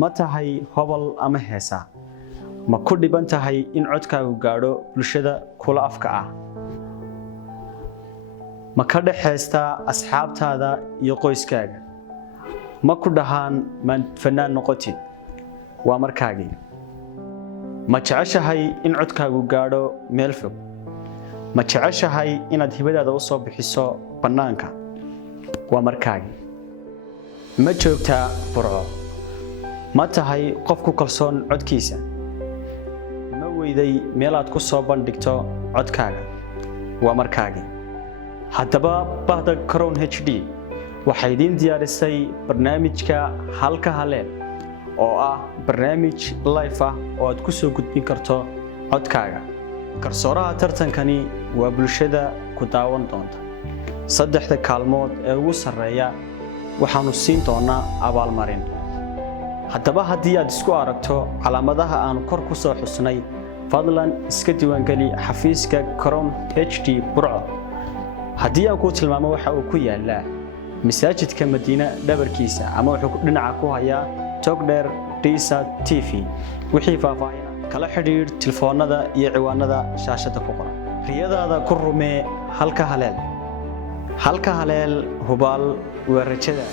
ma tahay hobol ama heesa ma ku dhiban tahay in codkaagu gaadho bulshada kula afka ah ma ka dhaxaysta asxaabtaada iyo qoyskaaga ma ku dhahaan fanaan noqotid waa markaagii ma jeceshahay in codkaagu gaadho meel fog ma jeceshahay inaad hibadaada u soo bixiso bannaanka waa markaagii ma joogtaa Burco ma tahay qof ku kalsoon codkiisa ma weyday meel aad ku soo bandhigto codkaaga waa markaagii haddaba bahda Crown HD waxay idin diyaarisay barnaamijka halka haleel oo ah barnaamij live ah oo aad ku soo gudbin karto codkaaga karsooraha tartankani waa bulshada ku daawan doonta saddexda kaalmood ee ugu sarreeya waxaanu siin doonaa abaalmarin haddaba haddii aad isku aragto calaamadaha aan kor ku soo xusnay fadlan iska diiwaangeli xafiiska Crown HD Burco haddii aan ku tilmaamo waxa uu ku yaalaa masaajidka Madiina dhabarkiisa ama wuxuu dhinaca ku hayaa Togdheer Disa TV wixii faahfaahin kala xiriir telefoonada iyo ciwaanada shaashada ku qoran riyadaada ku rumee halka haleel hubaal waa rajada